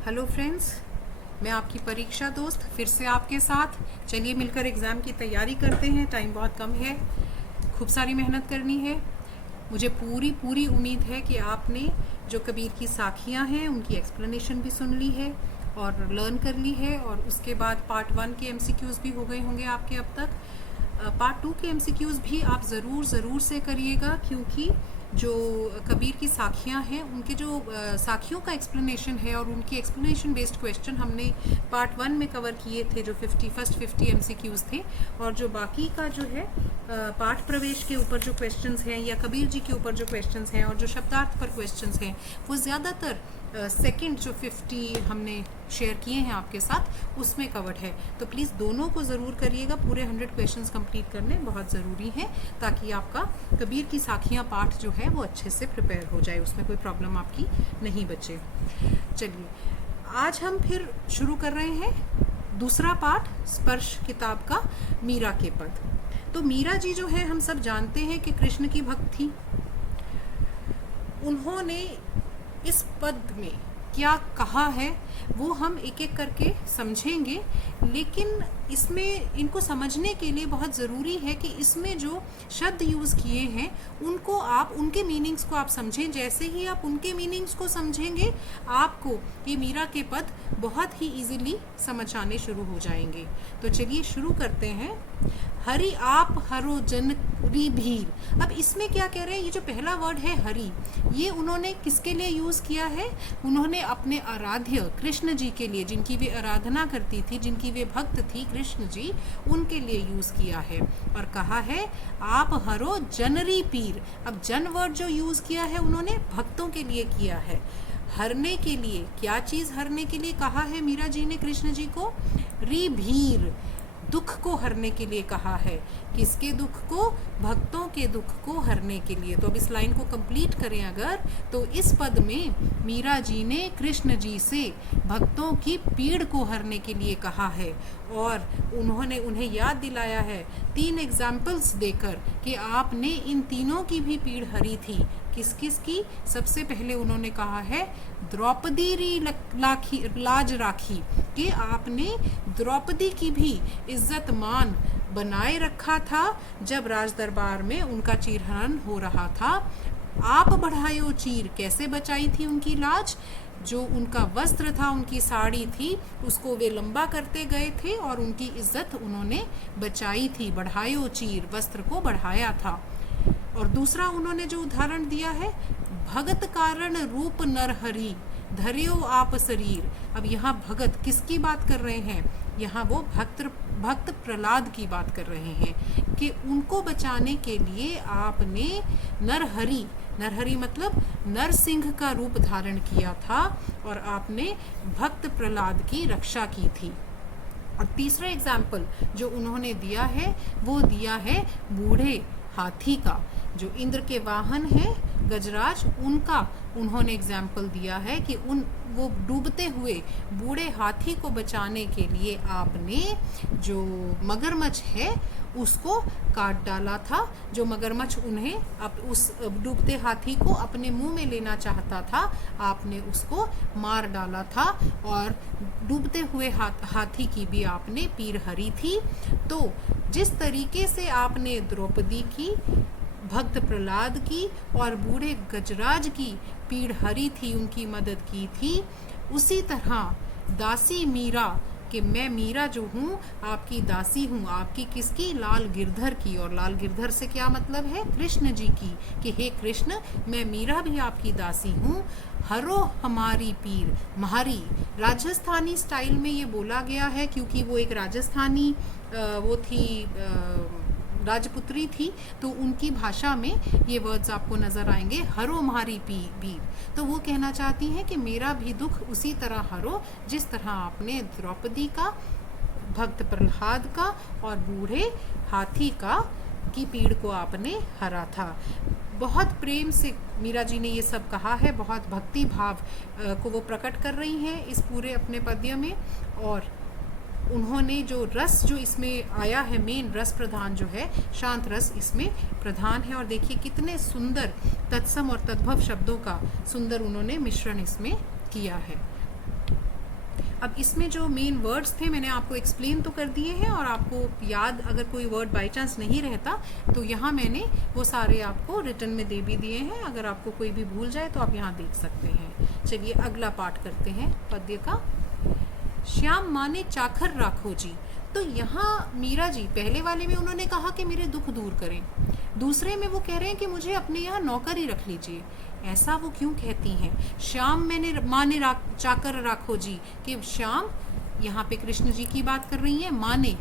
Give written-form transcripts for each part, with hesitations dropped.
Hello friends, मैं आपकी परीक्षा दोस्त फिर से आपके साथ। चलिए मिलकर एग्ज़ाम की तैयारी करते हैं। टाइम बहुत कम है, खूब सारी मेहनत करनी है। मुझे पूरी पूरी उम्मीद है कि आपने जो कबीर की साखियाँ हैं उनकी एक्सप्लेनेशन भी सुन ली है और लर्न कर ली है, और उसके बाद पार्ट 1 के MCQs भी हो गए होंगे आपके अब तक। पार्ट 2 के MCQs भी आप ज़रूर से करिएगा, क्योंकि जो कबीर की साखियाँ हैं उनके जो साखियों का एक्सप्लेनेशन है और उनकी एक्सप्लेनेशन बेस्ड क्वेश्चन हमने पार्ट 1 में कवर किए थे, जो 50 MCQs थे। और जो बाकी का जो है पाठ प्रवेश के ऊपर जो क्वेश्चंस हैं या कबीर जी के ऊपर जो क्वेश्चंस हैं और जो शब्दार्थ पर क्वेश्चंस हैं, वो ज़्यादातर सेकंड जो 50 हमने शेयर किए हैं आपके साथ उसमें कवर्ड है। तो प्लीज़ दोनों को ज़रूर करिएगा। पूरे 100 क्वेश्चंस कंप्लीट करने बहुत ज़रूरी हैं, ताकि आपका कबीर की साखियाँ पाठ जो है वो अच्छे से प्रिपेयर हो जाए, उसमें कोई प्रॉब्लम आपकी नहीं बचे। चलिए आज हम फिर शुरू कर रहे हैं दूसरा पाठ, स्पर्श किताब का, मीरा के पद। तो मीरा जी जो है, हम सब जानते हैं कि कृष्ण की भक्त थी। उन्होंने इस पद में क्या कहा है वो हम एक एक करके समझेंगे, लेकिन इसमें इनको समझने के लिए बहुत ज़रूरी है कि इसमें जो शब्द यूज़ किए हैं उनको आप, उनके मीनिंग्स को आप समझें। जैसे ही आप उनके मीनिंग्स को समझेंगे, आपको ये मीरा के पद बहुत ही इजीली समझ आने शुरू हो जाएंगे। तो चलिए शुरू करते हैं। हरि आप हरो जन री भीर। अब इसमें क्या कह रहे हैं, ये जो पहला वर्ड है हरि, ये उन्होंने किसके लिए यूज़ किया है? उन्होंने अपने आराध्य कृष्ण जी के लिए, जिनकी वे आराधना करती थी, जिनकी वे भक्त थी कृष्ण जी, उनके लिए यूज़ किया है। और कहा है आप हरो जनरी पीर। अब जन वर्ड जो यूज़ किया है उन्होंने भक्तों के लिए किया है। हरने के लिए, क्या चीज़ हरने के लिए कहा है मीरा जी ने कृष्ण जी को? री भीर, दुख को हरने के लिए कहा है। किसके दुख को? भक्तों के दुख को हरने के लिए। तो अब इस लाइन को कंप्लीट करें अगर, तो इस पद में मीरा जी ने कृष्ण जी से भक्तों की पीड़ को हरने के लिए कहा है, और उन्होंने उन्हें याद दिलाया है 3 एग्जाम्पल्स देकर कि आपने इन तीनों की भी पीड़ हरी थी। किस किस की? सबसे पहले उन्होंने कहा है द्रौपदी री लाज राखी, कि आपने द्रौपदी की भी इज्जत मान बनाए रखा था जब राज दरबार में उनका चीरहरण हो रहा था। आप बढ़ायो चीर, कैसे बचाई थी उनकी लाज? जो उनका वस्त्र था, उनकी साड़ी थी, उसको वे लंबा करते गए थे और उनकी इज्जत उन्होंने बचाई थी। बढ़ायो चीर, वस्त्र को बढ़ाया था। और दूसरा उन्होंने जो उदाहरण दिया है, भगत कारण रूप नरहरि धर्यो आप शरीर। अब यहाँ भगत किसकी बात कर रहे हैं? यहाँ वो भक्त प्रहलाद की बात कर रहे हैं कि उनको बचाने के लिए आपने नरहरि मतलब नरसिंह का रूप धारण किया था, और आपने भक्त प्रहलाद की रक्षा की थी। और तीसरा एग्जाम्पल जो उन्होंने दिया है वो दिया है बूढ़े हाथी का। जो इंद्र के वाहन हैं गजराज, उनका उन्होंने एग्जाम्पल दिया है कि वो डूबते हुए बूढ़े हाथी को बचाने के लिए आपने जो मगरमच्छ है उसको काट डाला था। जो मगरमच्छ उन्हें उस डूबते हाथी को अपने मुंह में लेना चाहता था, आपने उसको मार डाला था, और डूबते हुए हाथी की भी आपने पीड़ हरी थी। तो जिस तरीके से आपने द्रौपदी की, भक्त प्रहलाद की और बूढ़े गजराज की पीड़ हरी थी, उनकी मदद की थी, उसी तरह दासी मीरा, कि मैं मीरा जो हूँ आपकी दासी हूँ। आपकी किसकी? लाल गिरधर की। और लाल गिरधर से क्या मतलब है? कृष्ण जी की, कि हे कृष्ण, मैं मीरा भी आपकी दासी हूँ। हरो हमारी पीर, म्हारी। राजस्थानी स्टाइल में ये बोला गया है, क्योंकि वो एक राजस्थानी वो थी, राजपुत्री थी, तो उनकी भाषा में ये वर्ड्स आपको नज़र आएंगे, हरो म्हारी पीर। तो वो कहना चाहती हैं कि मेरा भी दुख उसी तरह हरो जिस तरह आपने द्रौपदी का, भक्त प्रहलाद का और बूढ़े हाथी का की पीड़ को आपने हरा था। बहुत प्रेम से मीरा जी ने ये सब कहा है, बहुत भक्ति भाव को वो प्रकट कर रही हैं इस पूरे अपने पद्य में। और उन्होंने जो रस जो इसमें आया है, मेन रस प्रधान जो है, शांत रस इसमें प्रधान है। और देखिए कितने सुंदर तत्सम और तद्भव शब्दों का सुंदर उन्होंने मिश्रण इसमें किया है। अब इसमें जो मेन वर्ड्स थे मैंने आपको एक्सप्लेन तो कर दिए हैं, और आपको याद अगर कोई वर्ड बाय चांस नहीं रहता तो यहाँ मैंने वो सारे आपको रिटर्न में दे भी दिए हैं। अगर आपको कोई भी भूल जाए तो आप यहाँ देख सकते हैं। चलिए अगला पाठ करते हैं पद्य का। श्याम माने चाकर राखो जी। तो यहाँ मीरा जी पहले वाले में उन्होंने कहा कि मेरे दुख दूर करें, दूसरे में वो कह रहे हैं कि मुझे अपने यहाँ नौकर ही रख लीजिए। ऐसा वो क्यों कहती हैं? श्याम माने चाकर राखो जी, कि श्याम यहाँ पे कृष्ण जी की बात कर रही हैं। माने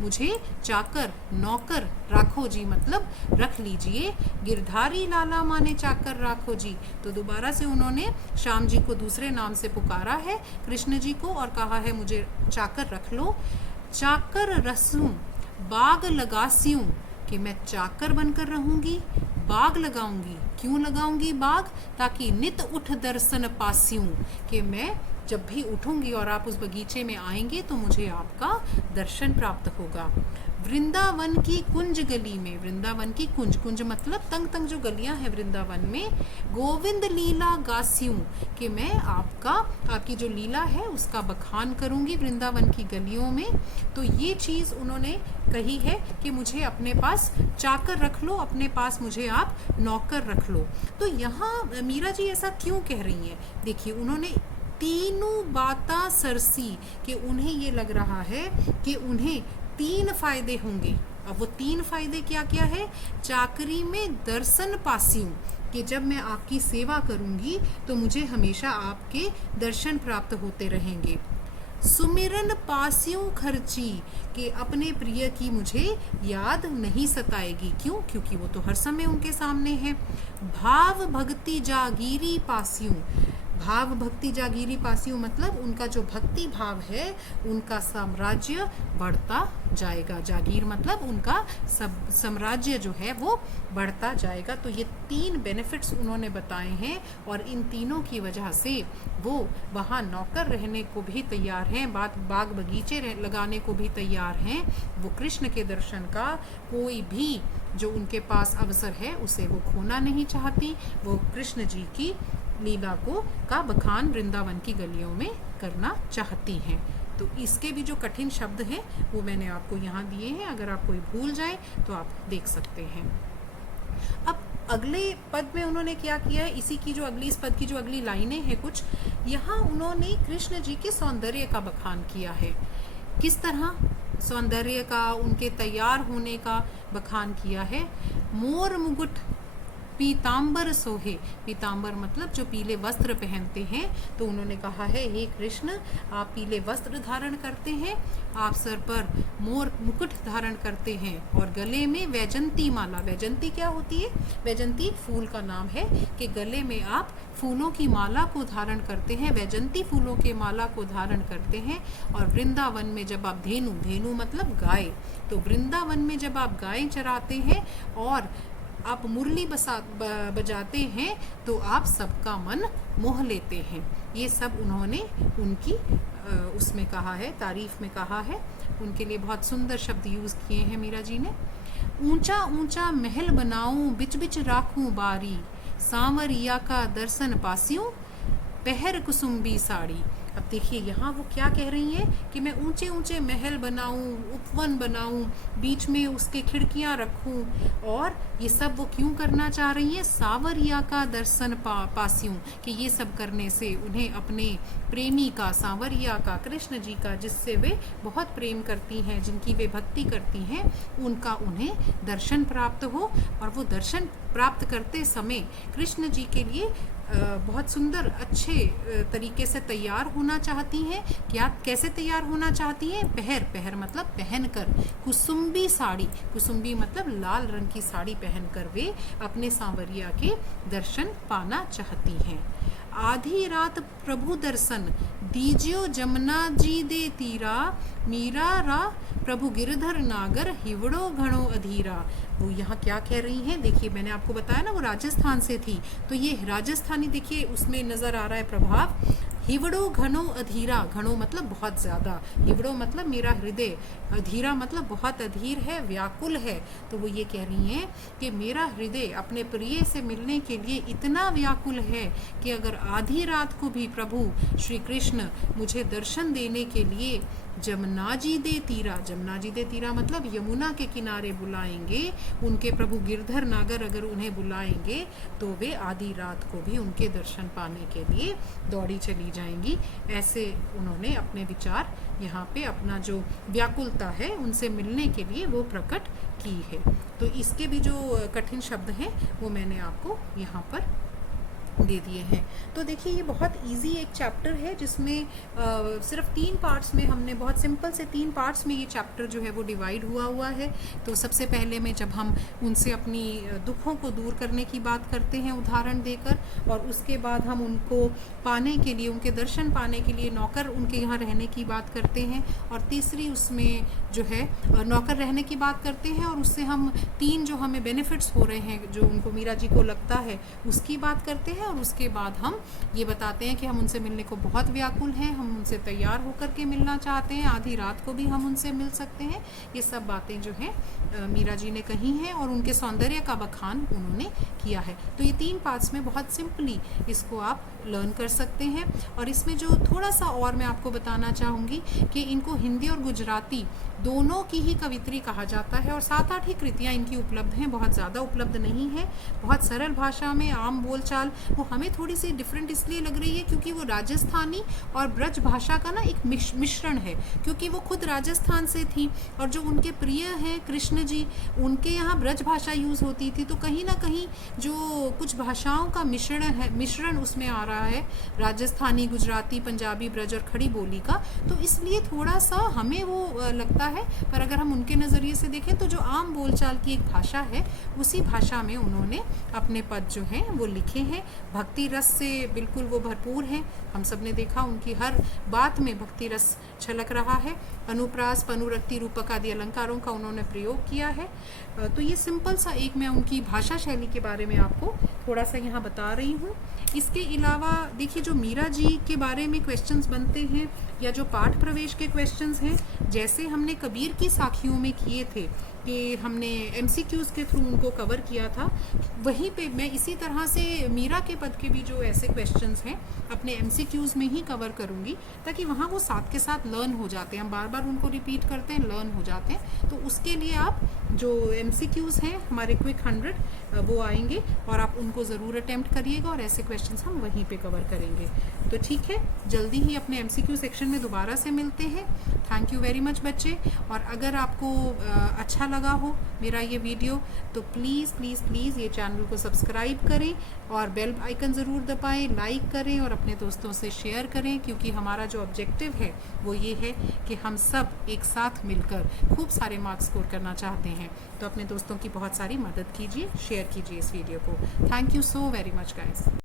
मुझे चाकर नौकर राखो जी मतलब रख लीजिए। गिरधारी लाला माने चाकर राखो जी। तो दोबारा से उन्होंने श्याम जी को दूसरे नाम से पुकारा है कृष्ण जी को, और कहा है मुझे चाकर रख लो। चाकर रसूं बाग लगास्यूं, कि मैं चाकर बनकर रहूंगी, बाग लगाऊंगी। क्यों लगाऊंगी बाग? ताकि नित उठ दर्शन पास्यूं, कि मैं जब भी उठूंगी और आप उस बगीचे में आएंगे तो मुझे आपका दर्शन प्राप्त होगा। वृंदावन की कुंज गली में, वृंदावन की कुंज मतलब तंग तंग जो गलियां हैं वृंदावन में, गोविंद लीला गास्यूं, कि मैं आपकी जो लीला है उसका बखान करूंगी वृंदावन की गलियों में। तो ये चीज़ उन्होंने कही है कि मुझे अपने पास चाकर रख लो, अपने पास मुझे आप नौकर रख लो। तो यहाँ मीरा जी ऐसा क्यों कह रही हैं? देखिए उन्होंने तीनों बाता सरसी, कि उन्हें ये लग रहा है कि उन्हें 3 फायदे होंगे। अब वो 3 फायदे क्या क्या है? चाकरी में दर्शन पास्यूं, कि जब मैं आपकी सेवा करूंगी तो मुझे हमेशा आपके दर्शन प्राप्त होते रहेंगे। सुमिरन पास्यूं खर्ची, कि अपने प्रिय की मुझे याद नहीं सताएगी। क्यों? क्योंकि वो तो हर समय उनके सामने है। भाव भक्ति जागीरी पास्यूं, भाव भक्ति जागीरी पास्यूं मतलब उनका जो भक्ति भाव है उनका साम्राज्य बढ़ता जाएगा। जागीर मतलब उनका साम्राज्य जो है वो बढ़ता जाएगा। तो ये 3 बेनिफिट्स उन्होंने बताए हैं, और इन तीनों की वजह से वो वहाँ नौकर रहने को भी तैयार हैं, बाग बगीचे लगाने को भी तैयार हैं। वो कृष्ण के दर्शन का कोई भी जो उनके पास अवसर है उसे वो खोना नहीं चाहती। वो कृष्ण जी की लीला का बखान वृंदावन की गलियों में करना चाहती हैं। तो इसके भी जो कठिन शब्द हैं वो मैंने आपको यहाँ दिए हैं, अगर आप कोई भूल जाए तो आप देख सकते हैं। अब अगले पद में उन्होंने क्या किया है, इसी की जो इस पद की जो अगली लाइनें हैं कुछ, यहाँ उन्होंने कृष्ण जी के सौंदर्य का बखान किया है। किस तरह? सौंदर्य का, उनके तैयार होने का बखान किया है। मोर मुकुट पीतांबर सोहे, पीतांबर मतलब जो पीले वस्त्र पहनते हैं। तो उन्होंने कहा है हे कृष्ण आप पीले वस्त्र धारण करते हैं, आप सर पर मोर मुकुट धारण करते हैं, और गले में वैजंती माला। वैजंती क्या होती है? वैजंती एक फूल का नाम है, कि गले में आप फूलों की माला को धारण करते हैं, वैजंती फूलों के माला को धारण करते हैं। और वृंदावन में जब आप धेनु मतलब गाय, तो वृंदावन में जब आप गाय चराते हैं और आप मुरली बजाते हैं तो आप सबका मन मोह लेते हैं। ये सब उन्होंने उनकी उसमें कहा है, तारीफ में कहा है। उनके लिए बहुत सुंदर शब्द यूज़ किए हैं मीरा जी ने। ऊंचा ऊंचा महल बनाऊं, बिच बिच राखूं बारी, सांवरिया का दर्शन पास्यूं, पहर कुसुम्बी साड़ी। अब देखिए यहाँ वो क्या कह रही हैं कि मैं ऊंचे ऊंचे महल बनाऊं, उपवन बनाऊं, बीच में उसके खिड़कियां रखूं, और ये सब वो क्यों करना चाह रही हैं? सांवरिया का दर्शन पास्यूं, कि ये सब करने से उन्हें अपने प्रेमी का, सांवरिया का, कृष्ण जी का, जिससे वे बहुत प्रेम करती हैं, जिनकी वे भक्ति करती हैं, उनका उन्हें दर्शन प्राप्त हो। और वो दर्शन प्राप्त करते समय कृष्ण जी के लिए बहुत सुंदर अच्छे तरीके से तैयार होना चाहती हैं। क्या कैसे तैयार होना चाहती हैं? पहर मतलब पहनकर, कुसुम्बी साड़ी, कुसुम्बी मतलब लाल रंग की साड़ी पहनकर वे अपने सांवरिया के दर्शन पाना चाहती हैं। आधी रात प्रभु दर्शन दीजियो जमुना जी दे तीरा, मीरा रा प्रभु गिरधर नागर हिवड़ो घणो अधीरा। वो यहाँ क्या कह रही हैं? देखिए मैंने आपको बताया ना वो राजस्थान से थी, तो ये राजस्थानी देखिए उसमें नज़र आ रहा है प्रभाव। हिवड़ो घनो अधीरा, घनो मतलब बहुत ज़्यादा, हिवड़ो मतलब मेरा हृदय, अधीरा मतलब बहुत अधीर है, व्याकुल है। तो वो ये कह रही हैं कि मेरा हृदय अपने प्रिय से मिलने के लिए इतना व्याकुल है कि अगर आधी रात को भी प्रभु श्री कृष्ण मुझे दर्शन देने के लिए जमुना जी दे तीरा, जमुना जी दे तीरा मतलब यमुना के किनारे बुलाएंगे, उनके प्रभु गिरधर नागर अगर उन्हें बुलाएंगे तो वे आधी रात को भी उनके दर्शन पाने के लिए दौड़ी चली जाएंगी। ऐसे उन्होंने अपने विचार यहाँ पे अपना जो व्याकुलता है उनसे मिलने के लिए वो प्रकट की है। तो इसके भी जो कठिन शब्द हैं वो मैंने आपको यहाँ पर दे दिए हैं। तो देखिए ये बहुत इजी एक चैप्टर है जिसमें सिर्फ 3 पार्ट्स में हमने, बहुत सिंपल से 3 पार्ट्स में ये चैप्टर जो है वो डिवाइड हुआ है। तो सबसे पहले में जब हम उनसे अपनी दुखों को दूर करने की बात करते हैं उदाहरण देकर, और उसके बाद हम उनको पाने के लिए, उनके दर्शन पाने के लिए नौकर उनके यहाँ रहने की बात करते हैं, और तीसरी उसमें जो है नौकर रहने की बात करते हैं, और उससे हम 3 जो हमें बेनिफिट्स हो रहे हैं जो उनको मीरा जी को लगता है उसकी बात करते हैं, और उसके बाद हम ये बताते हैं कि हम उनसे मिलने को बहुत व्याकुल हैं, हम उनसे तैयार होकर के मिलना चाहते हैं, आधी रात को भी हम उनसे मिल सकते हैं। ये सब बातें जो हैं मीरा जी ने कही हैं और उनके सौंदर्य का बखान उन्होंने किया है। तो ये 3 पार्ट्स में बहुत सिंपली इसको आप लर्न कर सकते हैं। और इसमें जो थोड़ा सा और मैं आपको बताना चाहूँगी कि इनको हिंदी और गुजराती दोनों की ही कवित्री कहा जाता है, और 7-8 ही कृतियाँ इनकी उपलब्ध हैं, बहुत ज़्यादा उपलब्ध नहीं है। बहुत सरल भाषा में आम बोलचाल, वो हमें थोड़ी सी डिफरेंट इसलिए लग रही है क्योंकि वो राजस्थानी और ब्रज भाषा का ना एक मिश्रण है, क्योंकि वो खुद राजस्थान से थी और जो उनके प्रिय हैं कृष्ण जी, उनके यहाँ ब्रज भाषा यूज़ होती थी। तो कहीं ना कहीं जो कुछ भाषाओं का मिश्रण उसमें आ रहा है, राजस्थानी, गुजराती, पंजाबी, ब्रज और खड़ी बोली का, तो इसलिए थोड़ा सा हमें वो लगता है। पर अगर हम उनके नज़रिए से देखें तो जो आम बोलचाल की एक भाषा है उसी भाषा में उन्होंने अपने पद जो हैं वो लिखे हैं। भक्ति रस से बिल्कुल वो भरपूर हैं, हम सब ने देखा उनकी हर बात में भक्ति रस छलक रहा है। अनुप्रास, पनुरक्ति, रूपक आदि अलंकारों का उन्होंने प्रयोग किया है। तो ये सिंपल सा एक मैं उनकी भाषा शैली के बारे में आपको थोड़ा सा यहाँ बता रही हूँ। इसके अलावा देखिए जो मीरा जी के बारे में क्वेश्चंस बनते हैं या जो पाठ प्रवेश के क्वेश्चंस हैं, जैसे हमने कबीर की साखियों में किए थे कि हमने MCQs के थ्रू उनको कवर किया था, वहीं पे मैं इसी तरह से मीरा के पद के भी जो ऐसे क्वेश्चंस हैं अपने MCQs में ही कवर करूँगी, ताकि वहाँ वो साथ के साथ लर्न हो जाते हैं, हम बार बार उनको रिपीट करते हैं, लर्न हो जाते हैं। तो उसके लिए आप जो MCQs हैं हमारे क्विक 100 वो आएंगे और आप उनको ज़रूर अटैम्प्ट करिएगा, और ऐसे क्वेश्चंस हम वहीं पे कवर करेंगे। तो ठीक है, जल्दी ही अपने MCQ सेक्शन में दोबारा से मिलते हैं। थैंक यू वेरी मच बच्चे। और अगर आपको अच्छा लगा हो मेरा ये वीडियो तो प्लीज़ प्लीज़ प्लीज़ ये चैनल को सब्सक्राइब करें और बेल आइकन ज़रूर दबाएं, लाइक करें और अपने दोस्तों से शेयर करें, क्योंकि हमारा जो ऑब्जेक्टिव है वो ये है कि हम सब एक साथ मिलकर खूब सारे मार्क्स स्कोर करना चाहते हैं। तो अपने दोस्तों की बहुत सारी मदद कीजिए, शेयर कीजिए इस वीडियो को। Thank you so very much guys.